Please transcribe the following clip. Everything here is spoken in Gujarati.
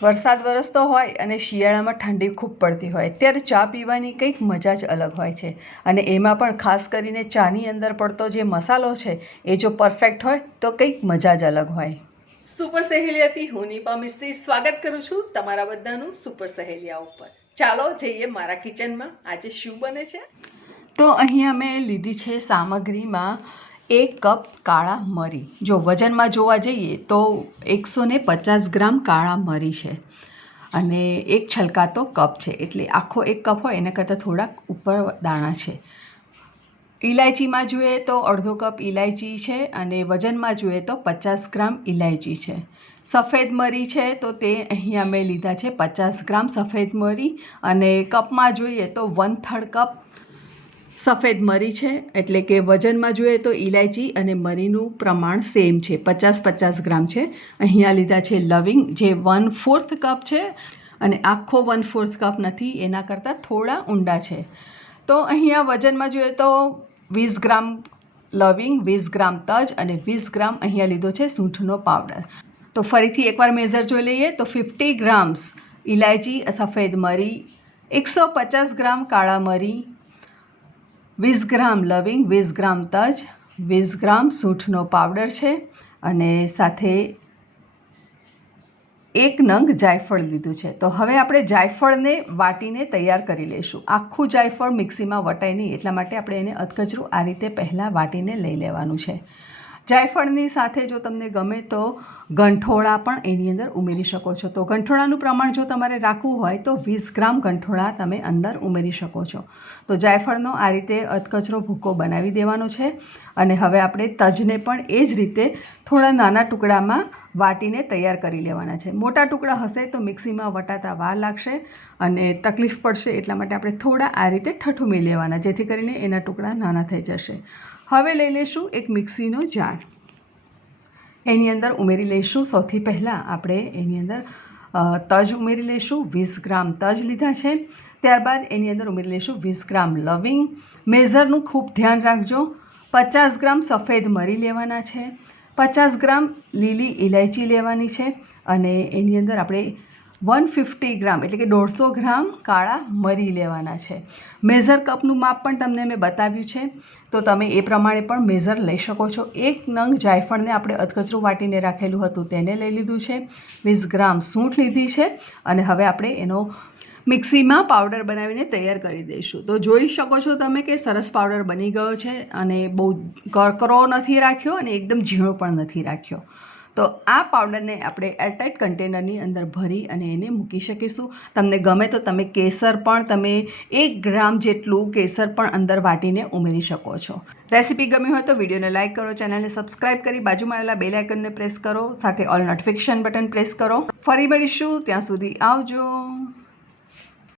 વરસાદ વરસતો હોય અને શિયાળામાં ઠંડી ખૂબ પડતી હોય ત્યારે ચા પીવાની કંઈક મજા જ અલગ હોય છે અને એમાં પણ ખાસ કરીને ચાની અંદર પડતો જે મસાલો છે એ જો પરફેક્ટ હોય તો કંઈક મજા જ અલગ હોય। સુપર સહેલિયાથી હું નિપા મિસ્ત્રી સ્વાગત કરું છું તમારા બધાનું સુપર સહેલિયા ઉપર। ચાલો જઈએ મારા કિચનમાં આજે શું બને છે। તો અહીંયા મેં લીધી છે સામગ્રીમાં 1 કપ કાળા મરી। જો વજનમાં જોવા જઈએ તો 150 ગ્રામ કાળા મરી છે અને એક છલકાતો કપ છે, એટલે આખો 1 કપ હોય એના કરતાં થોડાક ઉપર દાણા છે। ઇલાયચીમાં જોઈએ તો અડધો કપ ઇલાયચી છે અને વજનમાં જોઈએ તો 50 ગ્રામ ઇલાયચી છે। સફેદ મરી છે તો તે અહીંયા મેં લીધા છે 50 ગ્રામ સફેદ મરી અને કપમાં જોઈએ તો 1/3 કપ સફેદ મરી છે, એટલે કે વજનમાં જોઈએ તો ઇલાયચી અને મરીનું પ્રમાણ સેમ છે, 50-50 ગ્રામ છે। અહીંયા લીધા છે લવિંગ જે 1/4 કપ છે અને આખો 1/4 કપ નથી, એના કરતાં થોડા ઊંડા છે। તો અહીંયા વજનમાં જોઈએ તો 20 ગ્રામ લવિંગ, 20 ગ્રામ તજ અને 20 ગ્રામ અહીંયા લીધો છે સૂંઠનો પાવડર। તો ફરીથી એકવાર મેઝર જોઈ લઈએ તો 50 ગ્રામ્સ ઇલાયચી સફેદ મરી, 150 ગ્રામ કાળા મરી, 20 ગ્રામ લવિંગ, 20 ગ્રામ તજ, 20 ગ્રામ સૂંઠનો પાવડર છે અને સાથે 1 નંગ જાયફળ લીધું છે। તો હવે આપણે જાયફળને વાટીને તૈયાર કરી લઈશું। આખું જાયફળ મિક્સીમાં વટાય નહીં એટલા માટે આપણે એને અધકચરું આ રીતે પહેલાં વાટીને લઈ લેવાનું છે। જાયફળની સાથે જો તમને ગમે તો ગંઠોળા પણ એની અંદર ઉમેરી શકો છો। તો ગંઠોળાનું પ્રમાણ જો તમારે રાખવું હોય તો 20 ગ્રામ ગંઠોળા તમે અંદર ઉમેરી શકો છો। તો જાયફળનો આ રીતે અધકચરો ભૂકો બનાવી દેવાનો છે અને હવે આપણે તજને પણ એ જ રીતે થોડા નાના ટુકડામાં વાટીને તૈયાર કરી લેવાના છે। મોટા ટુકડા હશે તો મિક્સીમાં વટાતા વાર લાગશે અને તકલીફ પડશે, એટલા માટે આપણે થોડા આ રીતે ઠઠુમી લેવાના જેથી કરીને એના ટુકડા નાના થઈ જશે। હવે લઈ લઈશું એક મિક્સીનો જાર, એની અંદર ઉમેરી લઈશું સૌથી પહેલાં આપણે એની અંદર તજ ઉમેરી લઈશું। 20 ગ્રામ તજ લીધા છે। ત્યારબાદ એની અંદર ઉમેરી લઈશું 20 ગ્રામ લવિંગ, મેઝરનું ખૂબ ધ્યાન રાખજો। 50 ગ્રામ સફેદ મરી લેવાના છે, 50 ગ્રામ લીલી ઇલાયચી લેવાની છે અને એની અંદર આપણે 150 ગ્રામ એટલે કે 150 ગ્રામ કાળા મરી લેવાના છે। મેઝર કપનું માપ પણ તમને મેં બતાવ્યું છે, તો તમે એ પ્રમાણે પણ મેઝર લઈ શકો છો। 1 નંગ જાયફળને આપણે અધકચરું વાટીને રાખેલું હતું તેને લઈ લીધું છે, 20 ગ્રામ સૂંઠ લીધી છે અને હવે આપણે એનો મિક્સીમાં પાવડર બનાવીને તૈયાર કરી દઈશું। તો જોઈ શકો છો તમે કે સરસ પાવડર બની ગયો છે અને બહુ કરકરો નથી રાખ્યો અને એકદમ ઝીણો પણ નથી રાખ્યો। તો આ પાવડરને આપણે એરટાઇટ કન્ટેનરની અંદર ભરી અને એને મૂકી શકીશું। તમને ગમે તો તમે કેસર પણ 1 ગ્રામ જેટલું કેસર પણ અંદર વાટીને ઉમેરી શકો છો। રેસીપી ગમી હોય તો વિડીયોને લાઇક કરો, ચેનલને સબસ્ક્રાઇબ કરી બાજુમાં આવેલા બેલ આઇકનને પ્રેસ કરો, સાથે ઓલ નોટિફિકેશન બટન પ્રેસ કરો। ફરી મળીશું, ત્યાં સુધી આવજો।